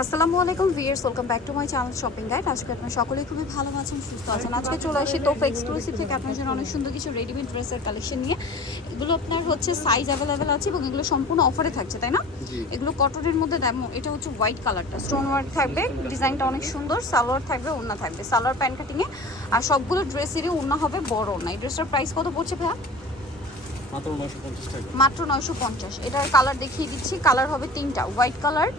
আসসালামু আলাইকুম viewers welcome back to my channel shopping guide. আজকে আপনারা সকলেই খুবই ভালো আছেন সুস্থ আছেন। আজকে চলে আসি তোফা এক্সক্লুসিভ থেকে। আপনার জন্য অনেক সুন্দর কিছু রেডিমেড ড্রেসের কালেকশন নিয়ে। এগুলো আপনার হচ্ছে সাইজ অ্যাভেলেবেল আছে এবং এগুলো সম্পূর্ণ অফারে থাকছে তাই না? এগুলো কটনের মধ্যে দেখো এটা হচ্ছে হোয়াইট কালারটা স্টোন ওয়ার্ক থাকবে ডিজাইনটা অনেক সুন্দর সালোয়ার থাকবে ওড়না থাকবে। সালোয়ার প্যান্ট কাটিংয়ে আর সবগুলো ড্রেসেরই ওড়না হবে বড় ওড়না। এই ড্রেসটার প্রাইস কত পড়ছে ভাইয়া? মাত্র নয়শো পঞ্চাশ এটার কালার দেখিয়ে দিচ্ছি। কালার হবে তিনটা। হোয়াইট কালার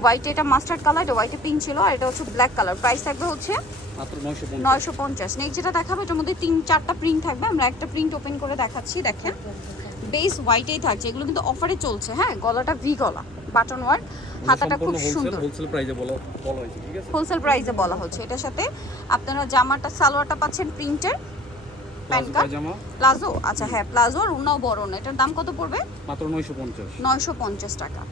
হোয়াইটে এটা মাস্টার্ড কালার এটা হোয়াইটে পিঙ্ক ছিল আর এটা হচ্ছে ব্ল্যাক কালার প্রাইস থাকবে হচ্ছে নয়শো পঞ্চাশ। নেক্সট যেটা দেখাবো এটার মধ্যে তিন চারটা প্রিন্ট থাকবে। আমরা একটা প্রিন্ট ওপেন করে দেখাচ্ছি দেখেন। বেস হোয়াইটেই থাকছে। এগুলো কিন্তু অফারে চলছে হ্যাঁ? গলাটা ভি গলা বাটন ওয়ার্ক হাতাটা খুব সুন্দর। হোলসেল প্রাইসে বলা বলা হয়েছে ঠিক আছে? হোলসেল প্রাইসে বলা হচ্ছে। এটার সাথে আপনারা জামাটা সালোয়ারটা পাচ্ছেন প্রিন্টের প্লাজো আচ্ছা হ্যাঁ প্লাজো আর অন্যও বড় না এটার দাম কত পড়বে? মাত্র নয়শো পঞ্চাশ। নয়শো পঞ্চাশ টাকা।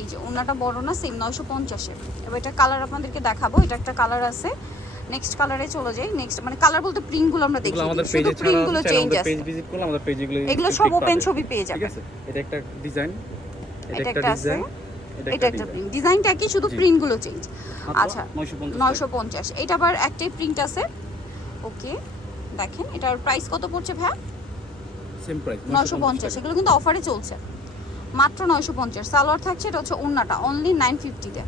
এই যে ওনাটা বড় না সেম নয়শো পঞ্চাশে এবার এটা কালার আপনাদেরকে দেখাবো। এটা একটা কালার আছে। নেক্সট কালারে চলে যাই। নেক্সট মানে কালার বলতে প্রিন্টগুলো আমরা দেখি। আমাদের পেজে প্রিন্টগুলো চেঞ্জ আছে। পেজ ভিজিট করলে আমাদের পেজে এগুলো সব ওপেন ছবি পেয়ে ঠিক আছে? এটা একটা ডিজাইন এটা একটা ডিজাইন এটা একটা প্রিন্ট ডিজাইনটা কি? শুধু। প্রিন্টগুলো চেঞ্জ আচ্ছা আচ্ছা নয়শো পঞ্চাশ নয়শো পঞ্চাশ। এটা আবার একটাই প্রিন্ট আছে। ওকে দেখেন এটার প্রাইস কত পড়ছে ভাই সেম প্রাইস নয়শো পঞ্চাশ। এগুলো কিন্তু অফারে চলছে। মাত্র নয়শো পঞ্চাশ সালোয়ার থাকছে এটা হচ্ছে ওন্নাটা অনলি নাইন ফিফটিতে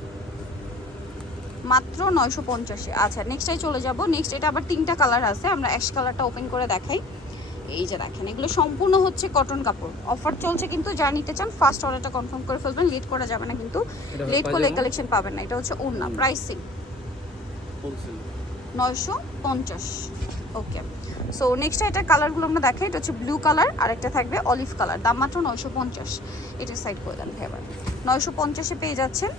মাত্র নয়শো পঞ্চাশে আচ্ছা নেক্সটাই চলে যাব। নেক্সট এটা আবার তিনটা কালার আছে আমরা অ্যাশ কালারটা ওপেন করে দেখাই। এই যে দেখেন এগুলো সম্পূর্ণ হচ্ছে কটন কাপড়। অফার চলছে কিন্তু যা নিতে চান ফার্স্ট অর্ডারটা কনফার্ম করে ফেলবেন লেট করা যাবে না কিন্তু। লেট করলে কালেকশন পাবেন না এটা হচ্ছে ওন্না প্রাইসিং হোলসেল নয়শো পঞ্চাশ। ওকে সো নেক্সট এটা কালারগুলো আমরা দেখাই। এটা হচ্ছে ব্লু কালার আর একটা থাকবে অলিভ কালার দাম মাত্র নয়শো পঞ্চাশ। এটা সাইড করে দেন এবার। নয়শো পঞ্চাশে পেয়ে যাচ্ছেন।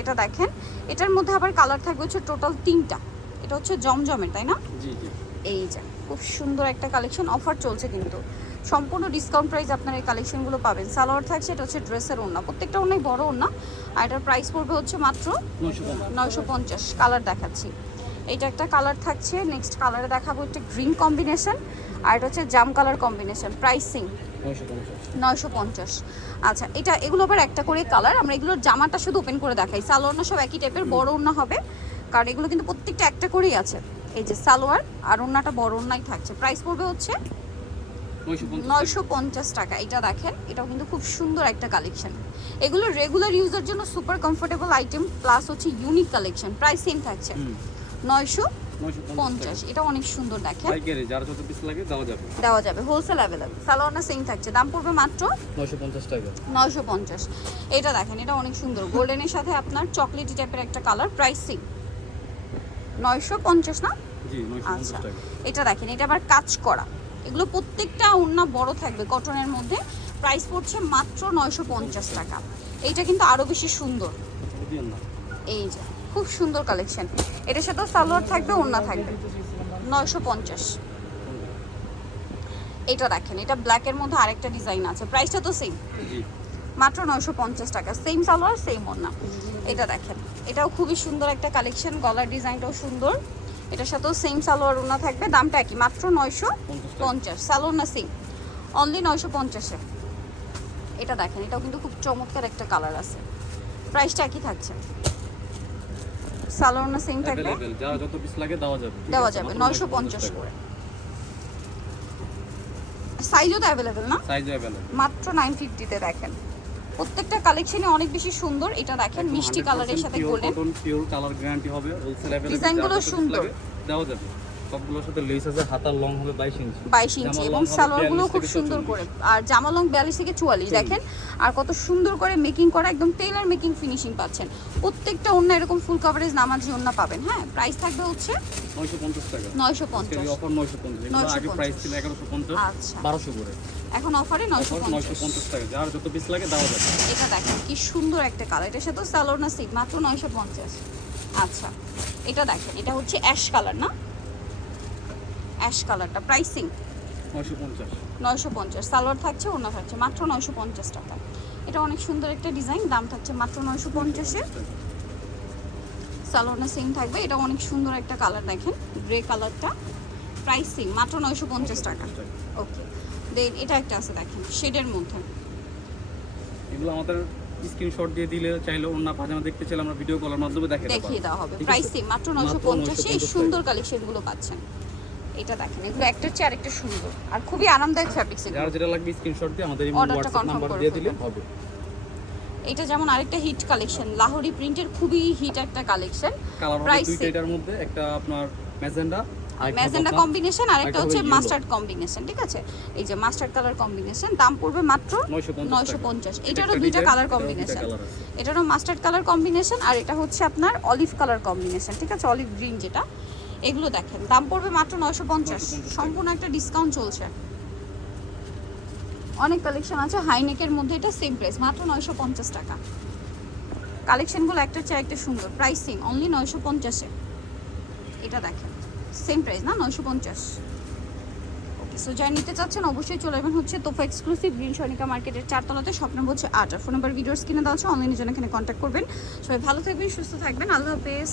এটা দেখেন। এটার মধ্যে আবার কালার থাকবে হচ্ছে টোটাল তিনটা। এটা হচ্ছে জমজমের তাই না? এই যে খুব সুন্দর একটা কালেকশন অফার চলছে কিন্তু। সম্পূর্ণ ডিসকাউন্ট প্রাইস আপনার এই কালেকশনগুলো পাবেন। সালোয়ার থাকছে এটা হচ্ছে ড্রেসের ওড়না। প্রত্যেকটা অনেক বড় ওড়না। আর এটার প্রাইস পড়বে হচ্ছে মাত্র নয়শো পঞ্চাশ। কালার দেখাচ্ছি। এইটা একটা কালার থাকছে। নেক্সট কালারে দেখাবো একটা গ্রিন কম্বিনেশন আর এটা হচ্ছে জাম কালার কম্বিনেশন প্রাইসিং নয়শো পঞ্চাশ। আচ্ছা এটা এগুলো আবার একটা করে কালার আমরা এগুলোর জামাটা শুধু ওপেন করে দেখাই। সালোয়ার না সব একই টাইপের বড় ওড়না হবে। কারণ এগুলো কিন্তু প্রত্যেকটা একটা করেই আছে। এই যে সালোয়ার আর ওড়নাটা বড় ওড়নাই থাকছে। প্রাইস পড়বে হচ্ছে নয়শো পঞ্চাশ। টাকা। এটা দেখেন এটাও কিন্তু খুব সুন্দর একটা কালেকশন এগুলো রেগুলার ইউজের জন্য সুপার কমফোর্টেবল আইটেম প্লাস হচ্ছে ইউনিক কালেকশন প্রাইস সেম থাকছে। নয়শো পঞ্চাশ এটা অনেক সুন্দর দেখেন। পাইকারি যত পিস লাগে দেওয়া যাবে। দেওয়া যাবে হোলসেল অ্যাভেলেবেল সালোয়ারটা সেম থাকছে দাম পড়বে মাত্র নয়শো পঞ্চাশ টাকা। নয়শো পঞ্চাশ। এটা দেখেন এটা অনেক সুন্দর। গোল্ডেনের সাথে আপনার চকলেটি টাইপের একটা কালার প্রাইস সেম নয়শো পঞ্চাশ না? আচ্ছা। এটা দেখেন এটা আবার কাজ করা। এগুলো প্রত্যেকটা ওড়না বড় থাকবে কটনের মধ্যে। প্রাইস পড়ছে মাত্র নয়শো পঞ্চাশ টাকা। এইটা কিন্তু আরও বেশি সুন্দর। এই যে। খুব সুন্দর কালেকশন এটার সাথে সালোয়ার থাকবে ওড়না থাকবে। নয়শো পঞ্চাশ। এটা দেখেন এটা ব্ল্যাকের মধ্যে আরেকটা ডিজাইন আছে। প্রাইসটা তো সেম মাত্র নয়শো পঞ্চাশ টাকা। সেম সালোয়ার সেম ওড়না। এটা দেখেন। এটাও খুবই সুন্দর একটা কালেকশন গলার ডিজাইনটাও সুন্দর। এটার সাথেও সেম সালোয়ার ওড়না থাকবে। দামটা একই মাত্র নয়শো পঞ্চাশ সালোয়ার না সেম অনলি নয়শো পঞ্চাশে। এটা দেখেন এটাও কিন্তু খুব চমৎকার একটা কালার আছে। প্রাইসটা একই থাকছে। সালোয়ার না সেম থাকবে? যা যত পিস লাগে দেওয়া যাবে দেওয়া যাবে মাত্র নয়শো পঞ্চাশ টাকা। করে। সাইজও তো अवेलेबल না? সাইজও अवेलेबल মাত্র 950 তে দেখেন। প্রত্যেকটা কালেকশনে অনেক বেশি সুন্দর এটা দেখেন মিষ্টি কালারের সাথে গোল্ডেন পিওর কালার গ্যারান্টি হবে হোলসেল अवेलेबल ডিজাইনগুলো সুন্দর। দেওয়া যাবে। সবগুলোর সাথে লেস আছে হাতার লং হবে 22 ইঞ্চি বাইশ ইঞ্চি এবং সালোয়ারগুলো খুব সুন্দর করে। আর জামা লং বিয়াল্লিশ থেকে চুয়াল্লিশ দেখেন? আর কত সুন্দর করে মেকিং করা একদম টেলার মেকিং ফিনিশিং পাচ্ছেন। প্রত্যেকটা অন্য এরকম ফুল কভারেজ নামাজি অন্য পাবেন হ্যাঁ? প্রাইস থাকবে হচ্ছে 950 টাকা। নয়শো আজকে পঞ্চাশ। অফার 950 আগে প্রাইস ছিল 1150 আচ্ছা। 1200 করে। এখন অফারে নয়শো অফার 950 টাকা। যার যত পিস লাগে দেওয়া যাবে। এটা দেখেন কি সুন্দর একটা কালার এটার সাথে সালোয়ার না সিট মাত্র নয়শো পঞ্চাশ। আচ্ছা এটা দেখেন এটা হচ্ছে অ্যাশ কালার না? অ্যাশ কালারটা। প্রাইসিং 950 নয়শো পঞ্চাশ। সালোয়ার থাকছে ওনা থাকছে। মাত্র নয়শো পঞ্চাশ টাকা। এটা অনেক সুন্দর একটা ডিজাইন দাম থাকছে মাত্র নয়শো পঞ্চাশে। সালোয়ারটা সেম থাকবে। এটা অনেক সুন্দর একটা কালার দেখেন গ্রে কালারটা। প্রাইসিং মাত্র নয়শো পঞ্চাশ টাকা। ওকে দেন এটা একটা আছে দেখেন শেডের মধ্যে। এগুলো আমাদের স্ক্রিনশট দিয়ে দিলে চাইলে অন্য পাজামা দেখতে চাইলে আমরা ভিডিও কলের মাধ্যমে দেখিয়ে দেওয়া হবে? প্রাইস সেম মাত্র নয়শো পঞ্চাশে এই 950 সুন্দর কালেকশনগুলো পাচ্ছেন। এটা দেখেন এগুলো একটার চেয়ে আরেকটা সুন্দর। আর খুবই আরামদায়ক ফ্যাব্রিক্স যার যেটা লাগবে স্ক্রিনশট দিয়ে আমাদের হোয়াটসঅ্যাপ নাম্বার দিয়ে দিলে হবে। এটা যেমন আরেকটা হিট কালেকশন লাহোরি প্রিন্টের খুবই হিট একটা কালেকশন same. এটার মধ্যে একটা আপনার ম্যাজেন্ডা ম্যাজেন্ডা কম্বিনেশন আর একটা হচ্ছে মাস্টার্ড কম্বিনেশন ঠিক আছে? এই যে মাস্টার্ড কালার কম্বিনেশন দাম পড়বে মাত্র 950 নয়শো পঞ্চাশ। এটা এটারও দুইটা কালার কম্বিনেশন। এটারও মাস্টার্ড কালার কম্বিনেশন আর এটা হচ্ছে আপনার অলিভ কালার কম্বিনেশন ঠিক আছে? অলিভ গ্রিন যেটা। এগুলো দেখেন। দাম পড়বে মাত্র নয়শো পঞ্চাশ। সম্পূর্ণ একটা ডিসকাউন্ট চলছে। অনেক কালেকশন আছে। হাইনেকের মধ্যে এটা সেম প্রাইস মাত্র নয়শো পঞ্চাশ টাকা। কালেকশনগুলো একটা চেয়ে একটা সুন্দর। প্রাইসিং অনলি নয়শো পঞ্চাশে এটা দেখেন। সেম প্রাইস না? নয়শো পঞ্চাশ। ওকে সো যারা নিতে চাচ্ছেন, অবশ্যই চলে যাবেন হচ্ছে তোফা এক্সক্লুসিভ গ্রিন সনিকা মার্কেটের চারতলাতে। স্বপ্ন হচ্ছে আট। আর ফোন নাম্বার ভিডিওস কিনে দেওয়া আছে। অনলাইনের জন্য এখানে কন্ট্যাক্ট করবেন। সবাই ভালো থাকবেন, সুস্থ থাকবেন। আল্লাহ হাফেজ।